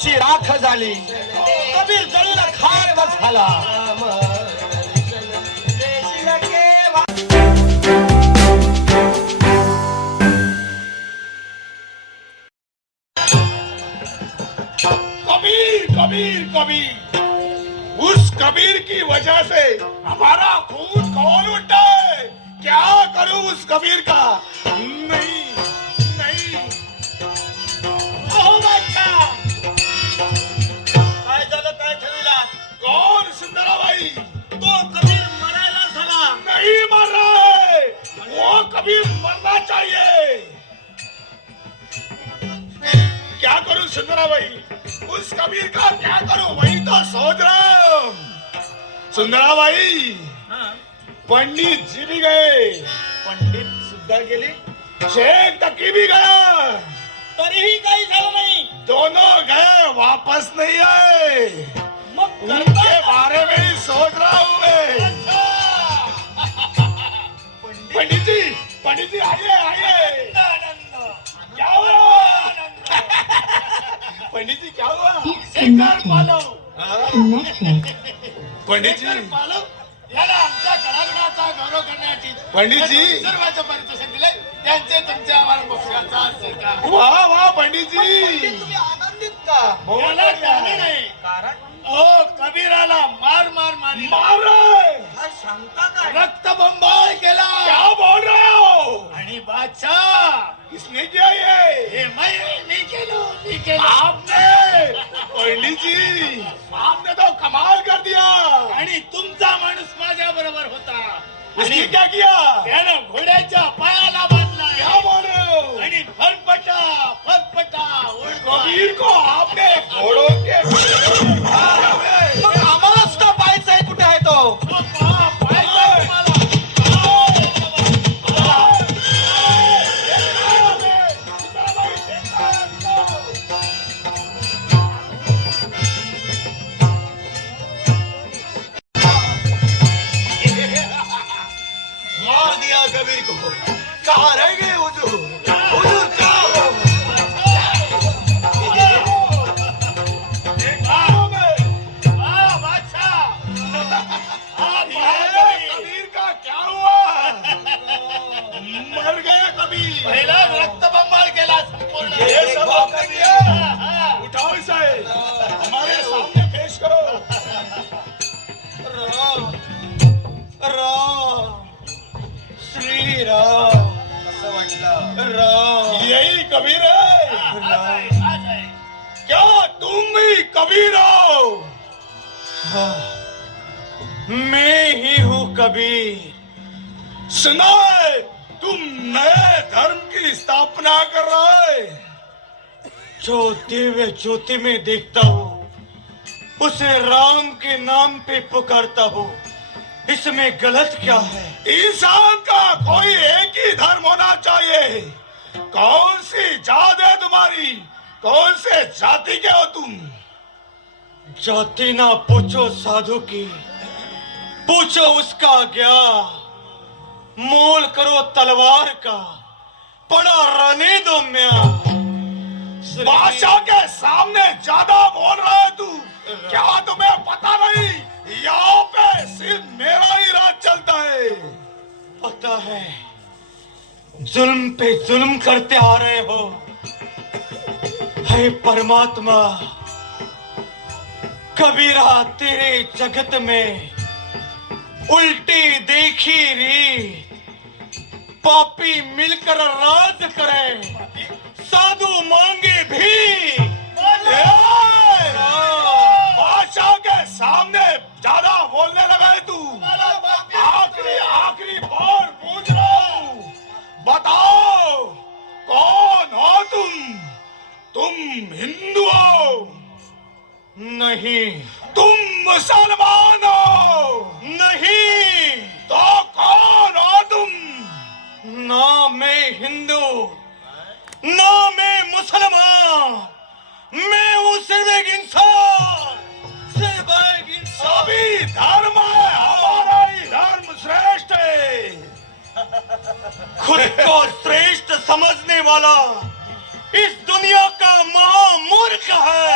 कबीरची राख झाली. कबीर जळून खाक झाला. कबीर कबीर कबीर. उस कबीर की वजह से हमारा खून कौन उठा है क्या करूं उस कबीर का? सुंदराबाई! पंडित जी भी गए। पंडित सुद्धा गेले. शेख तकी भी गया। तरीही काही झालं नाही. दोनों गए वापस नहीं आए। मग उनके बारे में ही सोच रहा हूँ मैं। पंडित जी पंडित जी आइए आइए। क्या हुआ? पंडित जी क्या हुआ? Connected. पालव Connected. पंडित जी पालव याला आमच्या कलागुणाचा गौरव करण्यासाठी पंडित जी सर्वांचं पारितोषिक दिलंय. त्यांचे तुमच्या आम्हाला बक्षिसाचा आशीर्वाद. वाह वाह पंडित जी तुम्ही आनंदित का? नाही. कारण? ओ कबीराला मार मार मारी. मार काय सांगता काय रक्तबंबाळ केला. क्या बोल रहे हो? आणि बादशाह किसने किया ये? हे मैं नाही केलं मी केलं आपने. पंडित जी आपने तो कमाल कर दिया. आणि तुमचा माणूस माझ्या बरोबर होता. आणि क्या किया? त्यानं घोड्याच्या पायाला बांधला क्या बोल हो? आणि फरफटा फरफटा कबीर को आपने घोड़ों के गए हुजूर हुजूर कहाँ हो कबीर का क्या हुआ मर गया कबीर पहिला रक्तबंबाळ केला संपूर्ण. ये सब आपने किया उठाओ इसे हमारे सामने पेश करो. राम राम. श्री राम राम यही कबीर है। क्या तुम भी कबीर हो? मैं ही हूँ कबीर। सुना तुम नए धर्म की स्थापना कर रहे है। जो दिव्य ज्योति में देखता हूँ, उसे राम के नाम पे पुकारता हूँ। इसमें गलत क्या है? इंसान का कोई एक ही धर्म होना चाहिए। कौन सी जात है तुम्हारी? कौन से जाति के हो तुम? जाति ना पूछो साधु की पूछो उसका क्या। मोल करो तलवार का पड़ा रहने दो म्या। बादशाह के सामने ज़्यादा बोल रहा है तू। क्या तुम्हें पता नहीं? यहाँ पे सिर्फ़ मेरा ही राज चलता है। पता है जुल्म पे जुल्म करते आ रहे हो। हे परमात्मा कबीरा तेरे जगत में उल्टी देखी री पापी मिलकर राज करे साधु मांगे भी। सामने ज्यादा बोलने लगा है तू। आखिरी आखिरी बार पूछ रहा हूँ। बताओ कौन हो तुम? तुम हिंदू हो? नहीं। तुम मुसलमान हो? नहीं। तो कौन हो तुम? ना मैं हिंदू। ना मैं मुसलमान। मैं हूँ सिर्फ एक इंसान। सिर्फ़ एक सभी धर्म हमारा ही धर्म श्रेष्ठ है। खुद को श्रेष्ठ समझने वाला इस दुनिया का महामूर्ख है।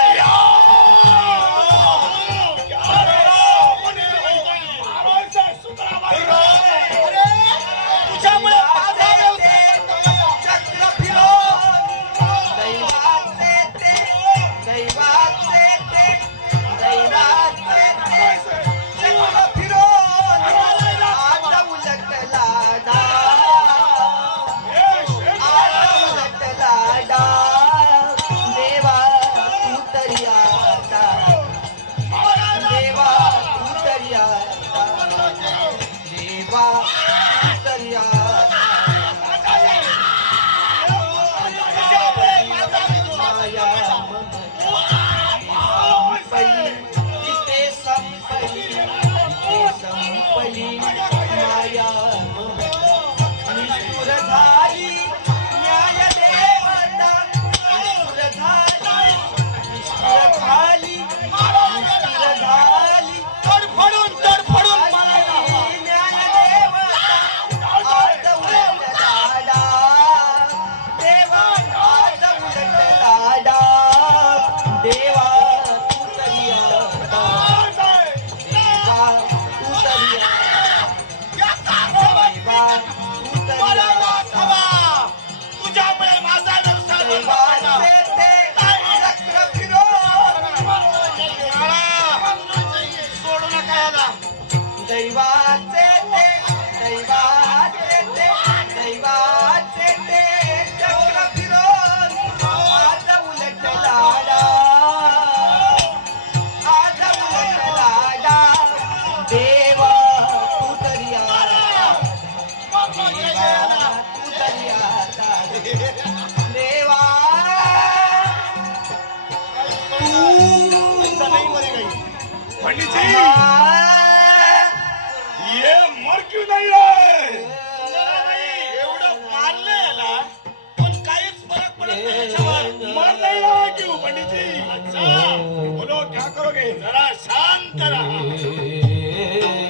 पंडित जी बोलो क्या करोगे? जरा शांत राहा।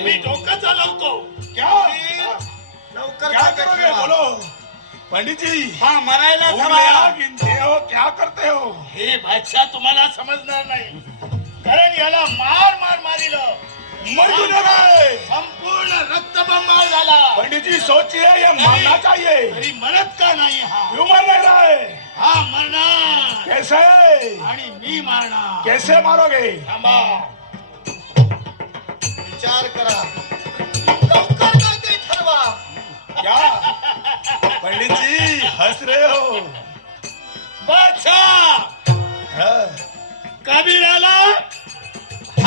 मी डोकं चालवतो। क्या? क्या करोगे? बोलो। पंडित जी हा मरायला थांबा. गिनते हो क्या करते हो? हे बादशाह तुम्हाला समजणार नाही. कारण याला मार मार मारिलं. मर क्यों नहीं रहे संपूर्ण रक्तबंबाळ झाला. पंडित जी सोचिए ये मरना चाहिए तरी मरत का नाही हा? क्यों मर नहीं रहे हा मरणार. कैसे आणि मी मारणार. कैसे मारोगे थांबा. विचार करा. लवकर काहीतरी ठरवा. क्या पंडित जी हंस रहे हो. बादशाह! हाँ, कबीराला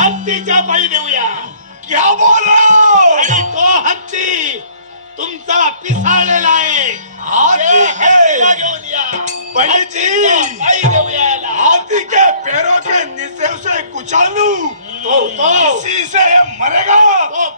हत्तीच्या पायी देऊया. क्या बोल? रहे हो आणि तो हत्ती तुमचा पिसाळलेला आहे. हाथी त्या हत्तीला है घेऊन या. पंडित जी पायी देऊया याला. हाथी के पैरों के नीचे उसे कुचल तो तो. इसी से मरेगा. तो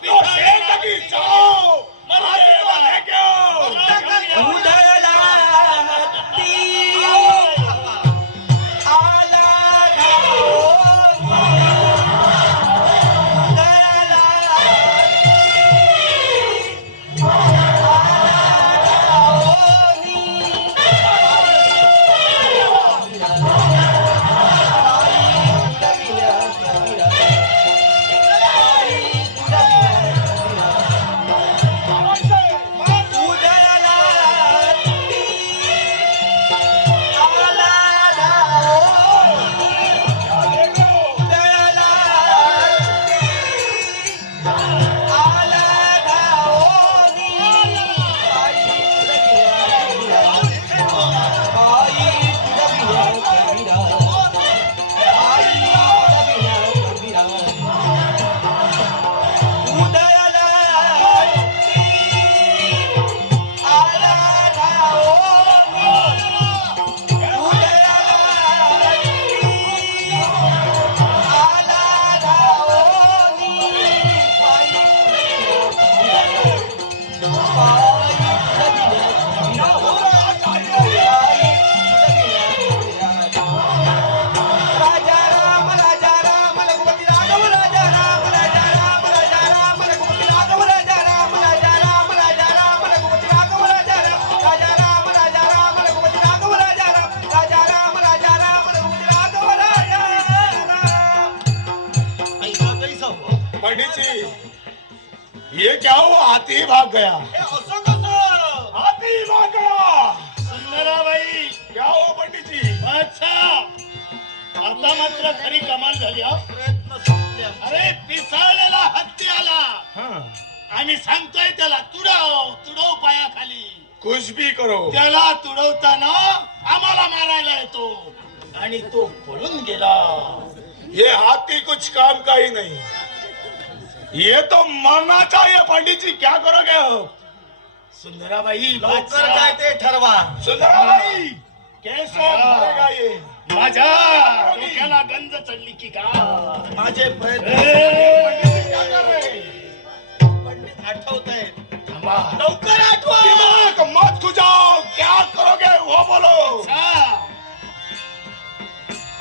ये क्या हुआ हाथी भाग गया। असं कसं हाथी भाग गया। सुंदराबाई क्या हुआ पंडित जी अच्छा। आता मात्र खरी कमाल झाली हा? प्रयत्न संपले अरे पिसाळलेला हत्ती आला. हाँ, आम्ही सांगतोय त्याला तुडव तुडव पायाखाली. कुछ भी करो. त्याला तुडवताना आम्हाला मारायला येतो. आणि तो पळून गेला. ये हाथी कुछ काम का ही नहीं. ये तो मरना चाहिए पंडित जी क्या करोगे आप सुंदराबाई लवकर बादशाह, काय ते ठरवा। सुंदरा भाई कैसे हाँ। मरेगा ये? माझ्या डोक्याला गंज चढली की का माझे प्रयत्न पंडित जी क्या कर रहे हैं? पंडित आठवत थांबा. लवकर आठवा। मत खुजाओ। क्या करोगे? वो बोलो.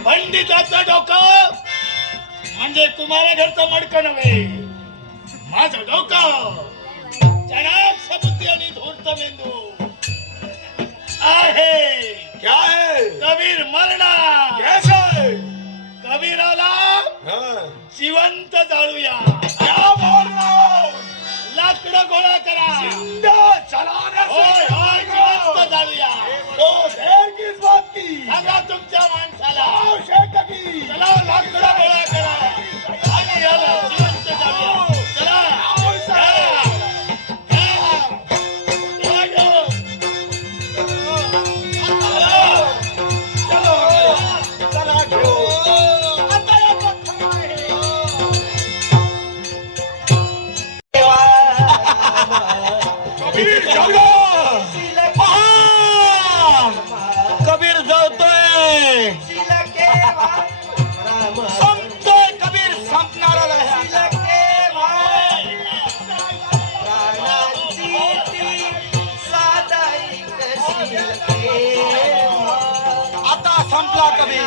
पंडिताचं डोकं। म्हणजे कुमारा घरचं मडकं नव्हे। माझं डोकं! चणाक सबुद्धी आणि धूर्त मेंदू आहे! क्या है? कबीर मरणार! कैसे कबीराला हाँ, जिवंत जाळूया! क्या बोल रहे हो? लाकडं गोळा करा! जिंदा चलाने होय होय जिवंत जाळूया! तो देर किस बात की। सांगा तुमच्या माणसाला! चला लाकडं गोळा करा! आपला कवी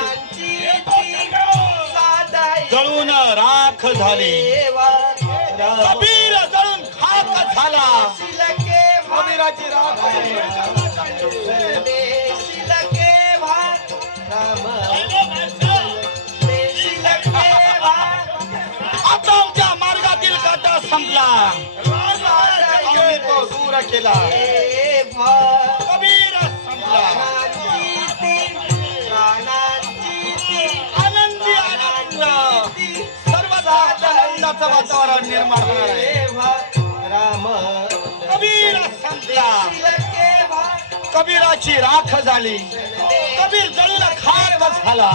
जळून राख झाली। कबीर जळून खाक झाला। कबीराची राख आता मार्गातील संपला। आम्ही तो दूर केला। आनंदाचं वातावरण निर्माण होणार आहे. राम कबीर संपला. कबीराची राख झाली. कबीर जळीला खाक झाला.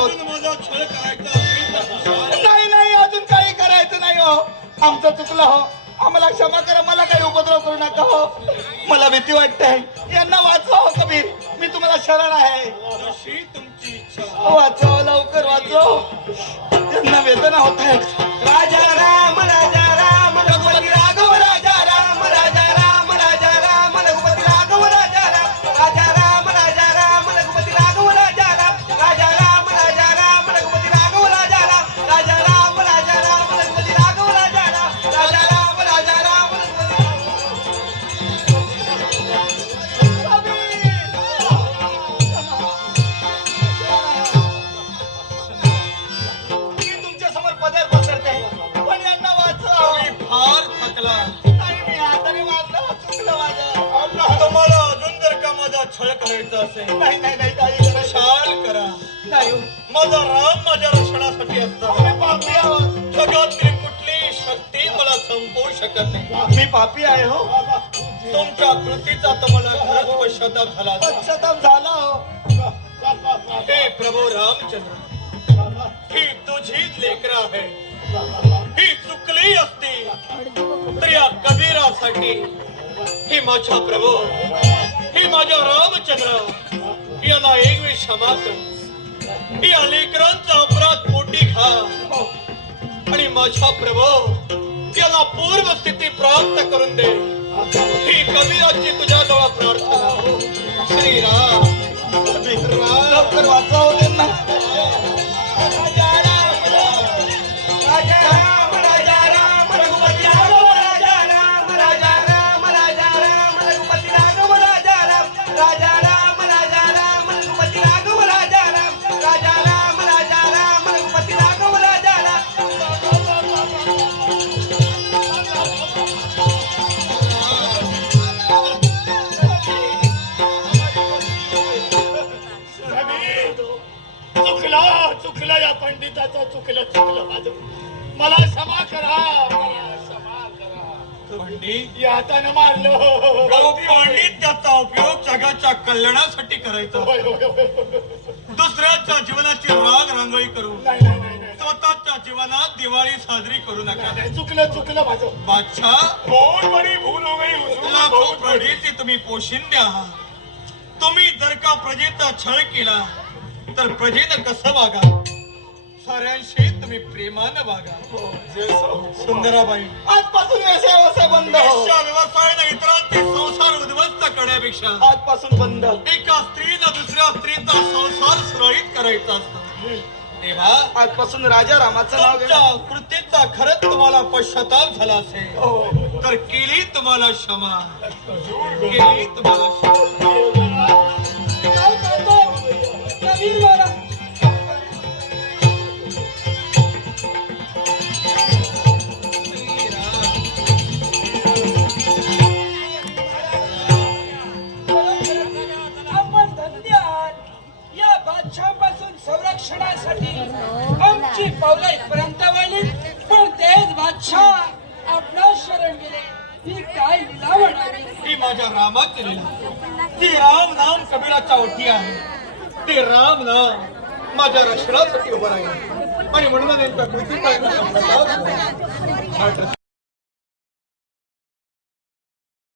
आहोत नाही नाही अजून काही करायचं नाही हो. आमचं चुकलं हो. आम्हाला क्षमा करा मला काही उपद्रव करू नका हो. मला भीती वाटते. यांना वाचवा हो कबीर. मी तुम्हाला शरण आहे. वाचव लवकर वाचव यांना वेदना होत आहेत. राजा राम राजा मी पापी आहे हो. तुमच्या कृतीचा तर मला खरंच पश्चाताप झाला. पश्चाताप झाला हो. हे प्रभू रामचंद्र ही तुझीच लेकरं आहे ही चुकली असती तर या कबीरासाठी. ही माझ्या प्रभू ही माझ्या रामचंद्र. यांना एक वेळ क्षमा कर ही लेकरांचा अपराध पोटी खा. आणि माझ्या प्रभू त्याला पूर्व स्थिती प्राप्त करून दे. ही कबीराची तुझ्या जवळ प्रार्थना श्रीराम. लवकर वाचव. चुकला चुकला या पंडिताचं चुकलं चुकलं माझं. मला क्षमा करा मला क्षमा करा. पंडित? या हातानं मारलं. अहो, पंडित त्याचा उपयोग जगाच्या कल्याणासाठी करायचा. होय, होय, होय, होय. दुसऱ्याच्या जीवनाची राग रांगोळी करू. नाही नाही नाही नाही. स्वतःच्या जीवनात दिवाळी साजरी करू नका. नाही, चुकलं चुकलं माझं. बादशाह बहुत बडी भूल हो गई हुजूर, लाखो बहुत बडी. प्रजेचे तुम्ही पोशिंदे आहात. तुम्ही जर का प्रजेचा छळ केला तर प्रजेनं कसं वागा? साऱ्यांशी तुम्ही प्रेमानं वागा. सुंदराबाई. आजपासून व्यवसाय व्यवसाय बंद हो. वेश्या व्यवसायाने इतरांचे संसार उद्ध्वस्त करण्यापेक्षा. आजपासून बंद. एका स्त्रीनं दुसऱ्या स्त्रीचा संसार सुरळीत करायचा असतो. तेव्हा आजपासून राजा रामाचं नाव कृतीचा खरंच तुम्हाला पश्चाताप झाला असेल. हो. तर केली तुम्हाला क्षमा. केली तुम्हाला क्षमा. தீர்மானம்